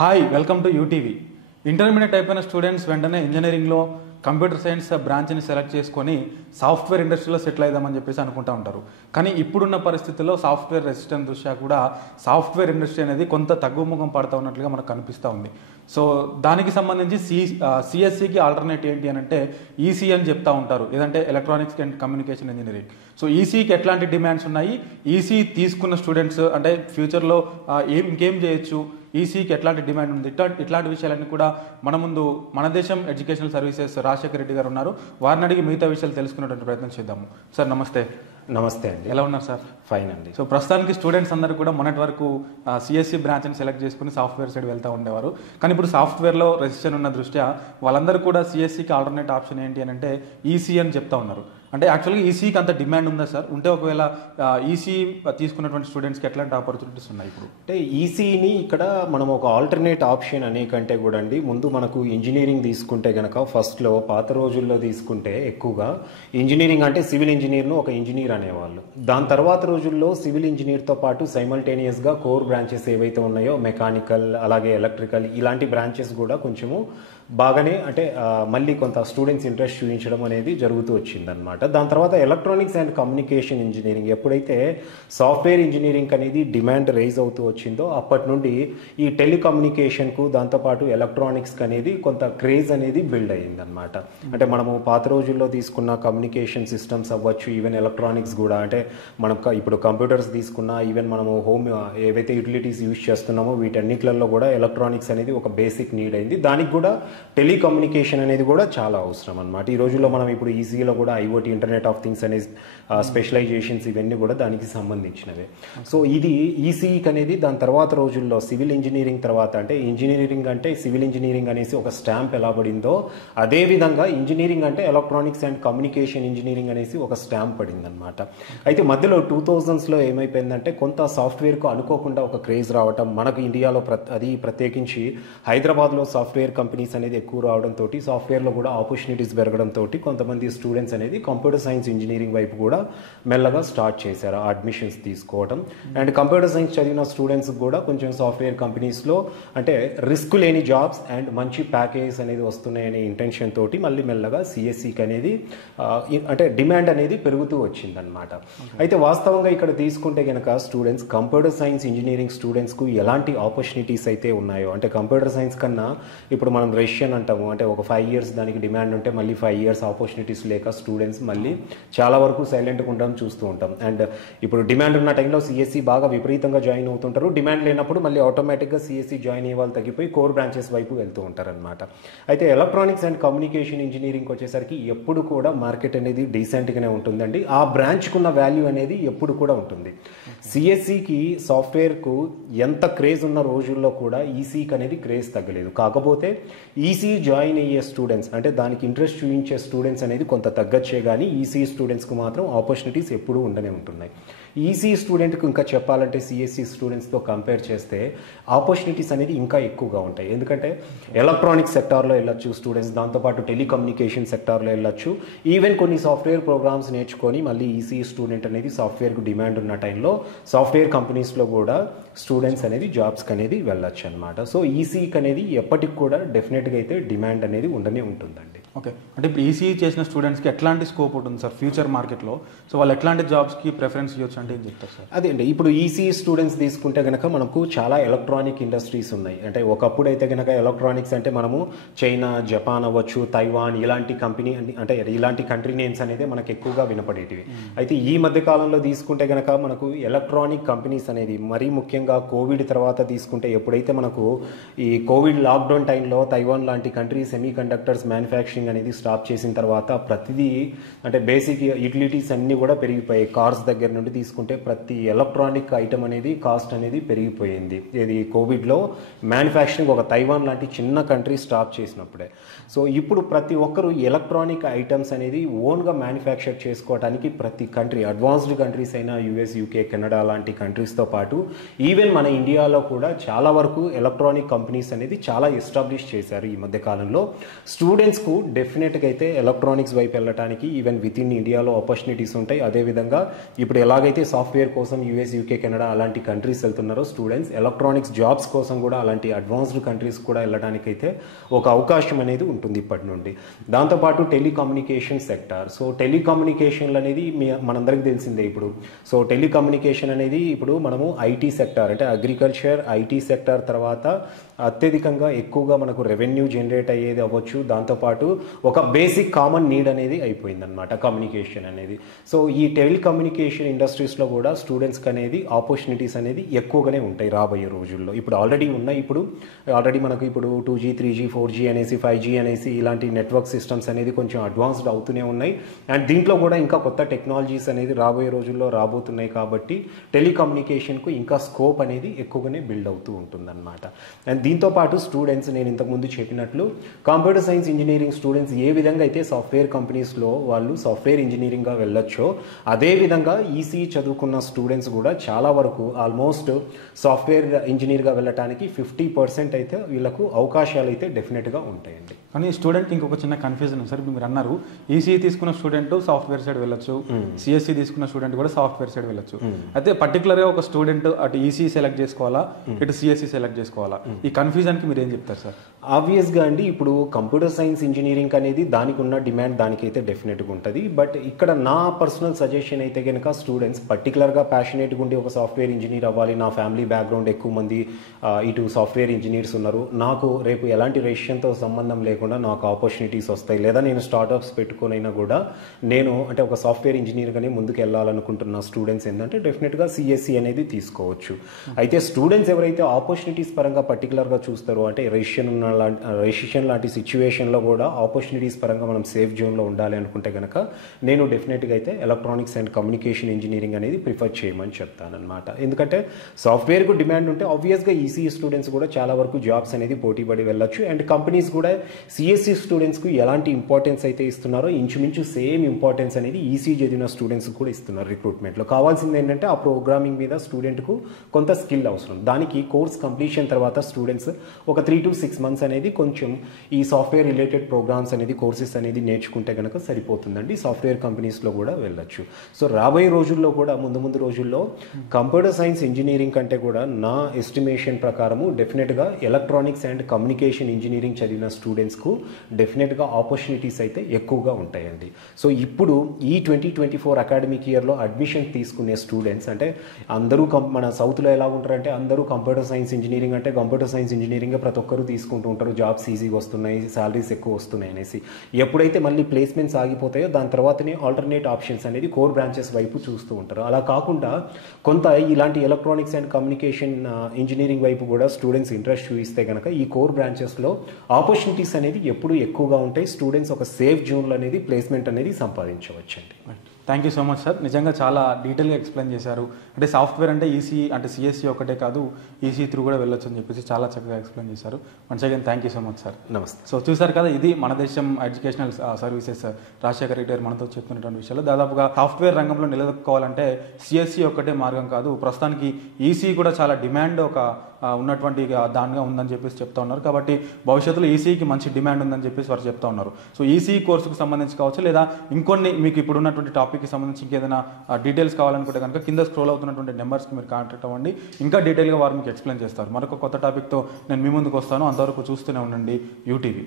Hi welcome to UTV. Intermediate అయిపోయిన students వెంటనే ఇంజనీరింగ్లో కంప్యూటర్ సైన్స్ బ్రాంచ్ని సెలెక్ట్ చేసుకొని సాఫ్ట్వేర్ ఇండస్ట్రీలో సెటిల్ అయిదామని చెప్పేసి అనుకుంటూ ఉంటారు. కానీ ఇప్పుడున్న పరిస్థితుల్లో సాఫ్ట్వేర్ రెసిస్టెంట్ దృష్ట్యా కూడా సాఫ్ట్వేర్ ఇండస్ట్రీ అనేది కొంత తగ్గుముఖం పడుతూ ఉన్నట్లుగా మనకు కనిపిస్తూ ఉంది. సో దానికి సంబంధించి సిఎస్సికి ఆల్టర్నేట్ ఏంటి అని అంటే ఈసీ అని చెప్తా ఉంటారు, లేదంటే electronics and communication engineering. So ఈసీకి ఎట్లాంటి డిమాండ్స్ ఉన్నాయి, ఈసీ తీసుకున్న స్టూడెంట్స్ అంటే ఫ్యూచర్లో ఇంకేం చేయొచ్చు, ఈసీకి ఎట్లాంటి డిమాండ్ ఉంది, ఇట్లాంటి విషయాలన్నీ కూడా మన ముందు మన దేశం ఎడ్యుకేషనల్ సర్వీసెస్ రాజశేఖర్ రెడ్డి గారు ఉన్నారు. వారిని అడిగి మిగతా విషయాలు తెలుసుకునేటువంటి ప్రయత్నం చేద్దాము. సార్ నమస్తే. నమస్తే అండి. ఎలా ఉన్నారు సార్? ఫైన్ అండి. సో ప్రస్తుతానికి స్టూడెంట్స్ అందరూ కూడా మొన్నటి వరకు సిఎస్సి బ్రాంచ్ని సెలెక్ట్ చేసుకుని సాఫ్ట్వేర్ సైడ్ వెళ్తూ ఉండేవారు. కానీ ఇప్పుడు సాఫ్ట్వేర్లో రెసిస్టెంట్ ఉన్న దృష్ట్యా వాళ్ళందరూ కూడా సిఎస్సికి ఆల్టర్నేట్ ఆప్షన్ ఏంటి అని అంటే ఈసీ అని చెప్తా ఉన్నారు. అంటే యాక్చువల్గా ఈసీకి అంత డిమాండ్ ఉందా సార్? ఉంటే ఒకవేళ ఈసీ తీసుకున్నటువంటి స్టూడెంట్స్కి ఎట్లాంటి ఆపర్చునిటీస్ ఉన్నాయి ఇప్పుడు? అంటే ఈసీని ఇక్కడ మనం ఒక ఆల్టర్నేట్ ఆప్షన్ అనే కంటే కూడా అండి, ముందు మనకు ఇంజనీరింగ్ తీసుకుంటే కనుక ఫస్ట్లో పాత రోజుల్లో తీసుకుంటే ఎక్కువగా ఇంజనీరింగ్ అంటే సివిల్ ఇంజనీర్ను ఒక ఇంజనీర్ అనేవాళ్ళు. దాని తర్వాత రోజుల్లో సివిల్ ఇంజనీర్తో పాటు సైమల్టేనియస్గా కోర్ బ్రాంచెస్ ఏవైతే ఉన్నాయో మెకానికల్ అలాగే ఎలక్ట్రికల్ ఇలాంటి బ్రాంచెస్ కూడా కొంచెము బాగానే అంటే మళ్ళీ కొంత స్టూడెంట్స్ ఇంట్రెస్ట్ చూపించడం అనేది జరుగుతూ వచ్చిందనమాట. దాని తర్వాత ఎలక్ట్రానిక్స్ అండ్ కమ్యూనికేషన్ ఇంజనీరింగ్ ఎప్పుడైతే సాఫ్ట్వేర్ ఇంజనీరింగ్ అనేది డిమాండ్ రైజ్ అవుతూ వచ్చిందో అప్పటి నుండి ఈ టెలికమ్యూనికేషన్కు దాంతోపాటు ఎలక్ట్రానిక్స్కి అనేది కొంత క్రేజ్ అనేది బిల్డ్ అయ్యిందనమాట. అంటే మనము పాత రోజుల్లో తీసుకున్న కమ్యూనికేషన్ సిస్టమ్స్ అవ్వచ్చు, ఈవెన్ ఎలక్ట్రానిక్స్ కూడా అంటే మనం ఇప్పుడు కంప్యూటర్స్ తీసుకున్నా, ఈవెన్ మనము హోమ్ ఏవైతే యూటిలిటీస్ యూజ్ చేస్తున్నామో వీటన్నిటిలో కూడా ఎలక్ట్రానిక్స్ అనేది ఒక బేసిక్ నీడ్ అయింది. దానికి కూడా టెలికమ్యూనికేషన్ అనేది కూడా చాలా అవసరం అనమాట. ఈ రోజుల్లో మనం ఇప్పుడు ఈజీలో కూడా ఐఓటీ ఇంటర్నెట్ ఆఫ్ థింగ్స్ అనే స్పెషలైజేషన్స్ ఇవన్నీ కూడా దానికి సంబంధించినవే. సో ఇది ఈసీకి అనేది దాని తర్వాత రోజుల్లో సివిల్ ఇంజనీరింగ్ తర్వాత అంటే ఇంజనీరింగ్ అంటే సివిల్ ఇంజనీరింగ్ అనేసి ఒక స్టాంప్ ఎలా పడిందో అదేవిధంగా ఇంజనీరింగ్ అంటే ఎలక్ట్రానిక్స్ అండ్ కమ్యూనికేషన్ ఇంజనీరింగ్ అనేసి ఒక స్టాంప్ పడింది అనమాట. అయితే మధ్యలో 2000స్లో ఏమైపోయిందంటే కొంత సాఫ్ట్వేర్కు అనుకోకుండా ఒక క్రేజ్ రావటం, మనకు ఇండియాలో అది ప్రత్యేకించి హైదరాబాద్లో సాఫ్ట్వేర్ కంపెనీస్ అనేది ఎక్కువ రావడంతో సాఫ్ట్వేర్లో కూడా ఆపర్చునిటీస్ పెరగడంతో కొంతమంది స్టూడెంట్స్ అనేది కంప్యూటర్ సైన్స్ ఇంజనీరింగ్ వైపు కూడా మెల్లగా స్టార్ట్ చేశారు అడ్మిషన్స్ తీసుకోవడం. అండ్ కంప్యూటర్ సైన్స్ చదివిన స్టూడెంట్స్ కూడా కొంచెం సాఫ్ట్వేర్ కంపెనీస్లో అంటే రిస్క్ లేని జాబ్స్ అండ్ మంచి ప్యాకేజెస్ అనేది వస్తున్నాయనే ఇంటెన్షన్ తోటి మళ్ళీ మెల్లగా సిఎస్సికి అనేది అంటే డిమాండ్ అనేది పెరుగుతూ వచ్చిందనమాట. అయితే వాస్తవంగా ఇక్కడ తీసుకుంటే కనుక స్టూడెంట్స్ కంప్యూటర్ సైన్స్ ఇంజనీరింగ్ స్టూడెంట్స్కు ఎలాంటి ఆపర్చునిటీస్ అయితే ఉన్నాయో అంటే కంప్యూటర్ సైన్స్ కన్నా ఇప్పుడు మనం రష్యన్ అంటాము, అంటే ఒక 5 years దానికి డిమాండ్ ఉంటే మళ్ళీ 5 years ఆపర్చునిటీస్ లేక స్టూడెంట్స్ మళ్ళీ చాలా వరకు సైలెంట్గా ఉండడం చూస్తూ ఉంటాం. అండ్ ఇప్పుడు డిమాండ్ ఉన్న టైంలో సిఎస్సి బాగా విపరీతంగా జాయిన్ అవుతుంటారు, డిమాండ్ లేనప్పుడు మళ్ళీ ఆటోమేటిక్గా సిఎస్సి జాయిన్ అయ్యే వాళ్ళు తగ్గిపోయి కోర్ బ్రాంచెస్ వైపు వెళ్తూ ఉంటారు అనమాట. అయితే ఎలక్ట్రానిక్స్ అండ్ కమ్యూనికేషన్ ఇంజనీరింగ్ వచ్చేసరికి ఎప్పుడు కూడా మార్కెట్ అనేది డీసెంట్గానే ఉంటుందండి. ఆ బ్రాంచ్కు ఉన్న వాల్యూ అనేది ఎప్పుడు కూడా ఉంటుంది. సిఎస్సికి సాఫ్ట్వేర్కు ఎంత క్రేజ్ ఉన్న రోజుల్లో కూడా ఈసీకి అనేది క్రేజ్ తగ్గలేదు. కాకపోతే ఈసీ జాయిన్ అయ్యే స్టూడెంట్స్ అంటే దానికి ఇంట్రెస్ట్ చూపించే స్టూడెంట్స్ అనేది కొంత తగ్గచ్చే కానీ ఈసీ స్టూడెంట్స్కి మాత్రం ఆపర్చునిటీస్ ఎప్పుడూ ఉండనే ఉంటున్నాయి. ఈసీ స్టూడెంట్కి ఇంకా చెప్పాలంటే సిఎస్సి స్టూడెంట్స్తో కంపేర్ చేస్తే ఆపర్చునిటీస్ అనేది ఇంకా ఎక్కువగా ఉంటాయి. ఎందుకంటే ఎలక్ట్రానిక్స్ సెక్టార్లో వెళ్ళొచ్చు స్టూడెంట్స్, దాంతోపాటు టెలికమ్యూనికేషన్ సెక్టార్లో వెళ్ళొచ్చు, ఈవెన్ కొన్ని సాఫ్ట్వేర్ ప్రోగ్రామ్స్ నేర్చుకొని మళ్ళీ ఈసీ స్టూడెంట్ అనేది సాఫ్ట్వేర్కు డిమాండ్ ఉన్న టైంలో సాఫ్ట్వేర్ కంపెనీస్లో కూడా స్టూడెంట్స్ అనేది జాబ్స్కి అనేది వెళ్ళొచ్చు అనమాట. సో ఈసీకి అనేది ఎప్పటికి కూడా డెఫినెట్గా అయితే డిమాండ్ అనేది ఉండనే ఉంటుందండి. ఓకే, అంటే ఇప్పుడు ఈసీ చేసిన స్టూడెంట్స్కి ఎట్లాంటి స్కోప్ ఉంటుంది సార్ ఫ్యూచర్ మార్కెట్లో? సో వాళ్ళు ఎట్లాంటి జాబ్స్కి ప్రిఫరెన్స్ ఇవ్వచ్చు అంటే ఏం చెప్తారు సార్? అదే అండి, ఇప్పుడు ఈసీ స్టూడెంట్స్ తీసుకుంటే కనుక మనకు చాలా ఎలక్ట్రానిక్ ఇండస్ట్రీస్ ఉన్నాయి. అంటే ఒకప్పుడు అయితే కనుక ఎలక్ట్రానిక్స్ అంటే మనము చైనా, జపాన్ అవ్వచ్చు, తైవాన్ ఇలాంటి కంపెనీ అంటే ఇలాంటి కంట్రీ నేమ్స్ అనేది మనకు ఎక్కువగా వినపడేటివి. అయితే ఈ మధ్య కాలంలో తీసుకుంటే కనుక మనకు ఎలక్ట్రానిక్ కంపెనీస్ అనేది మరీ ముఖ్యంగా కోవిడ్ తర్వాత తీసుకుంటే ఎప్పుడైతే మనకు ఈ కోవిడ్ లాక్డౌన్ టైంలో తైవాన్ లాంటి కంట్రీ సెమీ కండక్టర్స్ మ్యానుఫ్యాక్చరింగ్ అనేది స్టాప్ చేసిన తర్వాత ప్రతిదీ అంటే బేసిక్ యూటిలిటీస్ అన్నీ కూడా పెరిగిపోయాయి. కార్స్ దగ్గర నుండి తీసుకుంటే ప్రతి ఎలక్ట్రానిక్ ఐటమ్ అనేది కాస్ట్ అనేది పెరిగిపోయింది. ఇది కోవిడ్లో మ్యానుఫ్యాక్చరింగ్ ఒక తైవాన్ లాంటి చిన్న కంట్రీ స్టాప్ చేసినప్పుడే. సో ఇప్పుడు ప్రతి ఒక్కరు ఎలక్ట్రానిక్ ఐటమ్స్ అనేది ఓన్గా మ్యానుఫ్యాక్చర్ చేసుకోవడానికి ప్రతి కంట్రీ అడ్వాన్స్డ్ కంట్రీస్ అయినా యుఎస్, యూకే, కెనడా లాంటి కంట్రీస్తో పాటు ఈవెన్ మన ఇండియాలో కూడా చాలా వరకు ఎలక్ట్రానిక్ కంపెనీస్ అనేది చాలా ఎస్టాబ్లిష్ చేశారు ఈ మధ్య కాలంలో. స్టూడెంట్స్కు డెఫినెట్గా అయితే ఎలక్ట్రానిక్స్ వైపు వెళ్ళడానికి ఈవెన్ విత్ ఇన్ ఇండియాలో ఆపర్చునిటీస్ ఉంటాయి. అదేవిధంగా ఇప్పుడు ఎలాగైతే అయితే సాఫ్ట్వేర్ కోసం యూఎస్, యూకే, కెనడా అలాంటి కంట్రీస్ వెళ్తున్నారో స్టూడెంట్స్, ఎలక్ట్రానిక్స్ జాబ్స్ కోసం కూడా అలాంటి అడ్వాన్స్డ్ కంట్రీస్ కూడా వెళ్ళడానికైతే ఒక అవకాశం అనేది ఉంటుంది ఇప్పటి నుండి. దాంతోపాటు టెలికమ్యూనికేషన్ సెక్టార్. సో టెలికమ్యూనికేషన్లు అనేది మనందరికీ తెలిసిందే ఇప్పుడు. సో టెలికమ్యూనికేషన్ అనేది ఇప్పుడు మనము ఐటీ సెక్టార్ అంటే అగ్రికల్చర్, ఐటీ సెక్టార్ తర్వాత అత్యధికంగా ఎక్కువగా మనకు రెవెన్యూ జనరేట్ అయ్యేది అవ్వచ్చు. దాంతోపాటు ఒక బేసిక్ కామన్ నీడ్ అనేది అయిపోయిందనమాట కమ్యూనికేషన్ అనేది. సో ఈ టెలికమ్యూనికేషన్ ఇండస్ట్రీస్లో కూడా స్టూడెంట్స్కి అనేది ఆపర్చునిటీస్ అనేది ఎక్కువగానే ఉంటాయి రాబోయే రోజుల్లో. ఇప్పుడు ఆల్రెడీ ఉన్నాయి. ఆల్రెడీ మనకు ఇప్పుడు 2G, 3G, 4G అనేసి 5G అనేసి ఇలాంటి నెట్వర్క్ సిస్టమ్స్ అనేది కొంచెం అడ్వాన్స్డ్ అవుతూనే ఉన్నాయి. అండ్ దీంట్లో కూడా ఇంకా కొత్త టెక్నాలజీస్ అనేది రాబోయే రోజుల్లో రాబోతున్నాయి కాబట్టి టెలికమ్యూనికేషన్కు ఇంకా స్కోప్ అనేది ఎక్కువగానే బిల్డ్ అవుతూ ఉంటుందన్నమాట. అండ్ దీంతో పాటు స్టూడెంట్స్, నేను ఇంతకుముందు చెప్పినట్లు కంప్యూటర్ సైన్స్ ఇంజనీరింగ్ స్టూడెంట్స్ ఏ విధంగా అయితే సాఫ్ట్వేర్ కంపెనీస్లో వాళ్ళు సాఫ్ట్వేర్ ఇంజనీరింగ్గా వెళ్ళొచ్చో అదేవిధంగా ఈసీ చదువుకున్న స్టూడెంట్స్ కూడా చాలా వరకు ఆల్మోస్ట్ సాఫ్ట్వేర్ ఇంజనీర్గా వెళ్ళటానికి 50% అయితే వీళ్ళకు అవకాశాలు అయితే డెఫినెట్గా ఉంటాయండి. కానీ స్టూడెంట్ ఇంకొక చిన్న కన్ఫ్యూజన్ సార్. మీరు అన్నారు ఈసీఈ తీసుకున్న స్టూడెంట్ సాఫ్ట్వేర్ సైడ్ వెళ్ళొచ్చు, సిఎస్సి తీసుకున్న స్టూడెంట్ కూడా సాఫ్ట్వేర్ సైడ్ వెళ్ళొచ్చు. అయితే పర్టికులర్గా ఒక స్టూడెంట్ అటు ఈసీఈ సెలెక్ట్ చేసుకోవాలా, ఇటు సిఎస్సి సెలెక్ట్ చేసుకోవాలా? ఈ కన్ఫ్యూజన్కి మీరు ఏం చెప్తారు సార్? ఆబ్వియస్గా అండి, ఇప్పుడు కంప్యూటర్ సైన్స్ ఇంజనీరింగ్ అనేది దానికి ఉన్న డిమాండ్ దానికైతే డెఫినెట్గా ఉంటుంది. బట్ ఇక్కడ నా పర్సనల్ సజెషన్ అయితే కనుక స్టూడెంట్స్ పర్టికులర్గా ప్యాషనేట్గా ఉండి ఒక సాఫ్ట్వేర్ ఇంజనీర్ అవ్వాలి, నా ఫ్యామిలీ బ్యాక్గ్రౌండ్ ఎక్కువ మంది ఇటు సాఫ్ట్వేర్ ఇంజనీర్స్ ఉన్నారు, నాకు రేపు ఎలాంటి రేషన్తో సంబంధం లేకుండా నాకు ఆపర్చునిటీస్ వస్తాయి, లేదా నేను స్టార్టప్స్ పెట్టుకునైనా కూడా నేను అంటే ఒక సాఫ్ట్వేర్ ఇంజనీర్గానే ముందుకు వెళ్ళాలనుకుంటున్న స్టూడెంట్స్ ఏంటంటే డెఫినెట్గా సిఎస్సి అనేది తీసుకోవచ్చు. అయితే స్టూడెంట్స్ ఎవరైతే ఆపర్చునిటీస్ పరంగా పర్టికులర్గా చూస్తారో అంటే రెసిషన్ లాంటి సిచ్యువేషన్లో కూడా ఆపర్చునిటీస్ పరంగా మనం సేఫ్ జోన్లో ఉండాలి అనుకుంటే కనుక నేను డెఫినెట్గా అయితే ఎలక్ట్రానిక్స్ అండ్ కమ్యూనికేషన్ ఇంజనీరింగ్ అనేది ప్రిఫర్ చేయమని చెప్తానమాట. ఎందుకంటే సాఫ్ట్వేర్కు డిమాండ్ ఉంటే ఆబ్వియస్గా ఈసీఈ స్టూడెంట్స్ కూడా చాలా వరకు జాబ్స్ అనేది పోటీపడి వెళ్ళొచ్చు. అండ్ కంపెనీస్ కూడా సిఎస్సి స్టూడెంట్స్కు ఎలాంటి ఇంపార్టెన్స్ అయితే ఇస్తున్నారో ఇంచుమించు సేమ్ ఇంపార్టెన్స్ అనేది ఈసీ చదివిన స్టూడెంట్స్ కూడా ఇస్తున్నారు రిక్రూట్మెంట్లో. కావాల్సింది ఏంటంటే ఆ ప్రోగ్రామింగ్ మీద స్టూడెంట్కు కొంత స్కిల్ అవసరం. దానికి కోర్స్ కంప్లీషన్ తర్వాత స్టూడెంట్స్ ఒక 3 to 6 months అనేది కొంచెం ఈ సాఫ్ట్వేర్ రిలేటెడ్ ప్రోగ్రామ్స్ అనేది కోర్సెస్ అనేది నేర్చుకుంటే కనుక సరిపోతుందండి. సాఫ్ట్వేర్ కంపెనీస్లో కూడా వెళ్ళొచ్చు. సో రాబోయే రోజుల్లో కూడా ముందు రోజుల్లో కంప్యూటర్ సైన్స్ ఇంజనీరింగ్ కంటే కూడా నా ఎస్టిమేషన్ ప్రకారము డెఫినెట్గా ఎలక్ట్రానిక్స్ అండ్ కమ్యూనికేషన్ ఇంజనీరింగ్ చదివిన స్టూడెంట్స్కు డెఫినెట్గా ఆపర్చునిటీస్ అయితే ఎక్కువగా ఉంటాయండి. సో ఇప్పుడు ఈ 2024 అకాడమిక్ ఇయర్లో అడ్మిషన్ తీసుకునే స్టూడెంట్స్ అంటే అందరూ మన సౌత్లో ఎలా ఉంటారంటే అందరూ కంప్యూటర్ సైన్స్ ఇంజనీరింగ్ అంటే కంప్యూటర్ సైన్స్ ఇంజనీరింగ్ ప్రతి ఒక్కరు తీసుకుంటూ ఉంటారు, జాబ్స్ ఈజీగా వస్తున్నాయి, శాలరీస్ ఎక్కువ వస్తున్నాయి అనేసి. ఎప్పుడైతే మళ్ళీ ప్లేస్మెంట్స్ ఆగిపోతాయో దాని తర్వాతనే ఆల్టర్నేట్ ఆప్షన్స్ అనేది కోర్ బ్రాంచెస్ వైపు చూస్తూ ఉంటారు. అలా కాకుండా కొంత ఇలాంటి ఎలక్ట్రానిక్స్ అండ్ కమ్యూనికేషన్ ఇంజనీరింగ్ వైపు కూడా స్టూడెంట్స్ ఇంట్రెస్ట్ చూపిస్తే కనుక ఈ కోర్ బ్రాంచెస్లో ఆపర్చునిటీస్ అనేది ఎప్పుడు ఎక్కువగా ఉంటాయి. స్టూడెంట్స్ ఒక సేఫ్ జోన్లో అనేది ప్లేస్మెంట్ అనేది సంపాదించవచ్చండి. Thank you so much sir. నిజంగా చాలా డీటెయిల్గా ఎక్స్ప్లెయిన్ చేశారు. అంటే సాఫ్ట్వేర్ అంటే ఈసీ అంటే సిఎస్సి ఒకటే కాదు, ఈసీ త్రూ కూడా వెళ్ళొచ్చు అని చెప్పేసి చాలా చక్కగా ఎక్స్ప్లెయిన్ చేశారు. Once again thank you so much sir. నమస్తే. సో చూసారు కదా, ఇది మన దేశం ఎడ్యుకేషనల్ సర్వీసెస్ రాజశేఖర్ రెడ్డి గారు మనతో చెప్తున్నటువంటి విషయాలు. దాదాపుగా సాఫ్ట్వేర్ రంగంలో నిలదొక్కోవాలంటే సిఎస్సి ఒకటే మార్గం కాదు, ప్రస్తుతానికి ఈసీ కూడా చాలా డిమాండ్ ఒక ఉన్నటువంటి దానిగా ఉందని చెప్పేసి చెప్తా ఉన్నారు. కాబట్టి భవిష్యత్తులో ఈసీకి మంచి డిమాండ్ ఉందని చెప్పేసి వారు చెప్తా ఉన్నారు. సో ఈసీ కోర్సుకు సంబంధించి కావచ్చు, లేదా ఇంకొన్ని మీకు ఇప్పుడు ఉన్నటువంటి టాపిక్కి సంబంధించి ఇంకేదైనా డీటెయిల్స్ కావాలనుకుంటే కనుక కింద స్క్రోల్ అవుతున్నటువంటి నెంబర్స్కి మీరు కాంటాక్ట్ అవ్వండి. ఇంకా డీటెయిల్గా వారు మీకు ఎక్స్ప్లెయిన్ చేస్తారు. మరొక కొత్త టాపిక్తో నేను మీ ముందుకు వస్తాను. అంతవరకు చూస్తూనే ఉండండి యూటీవీ.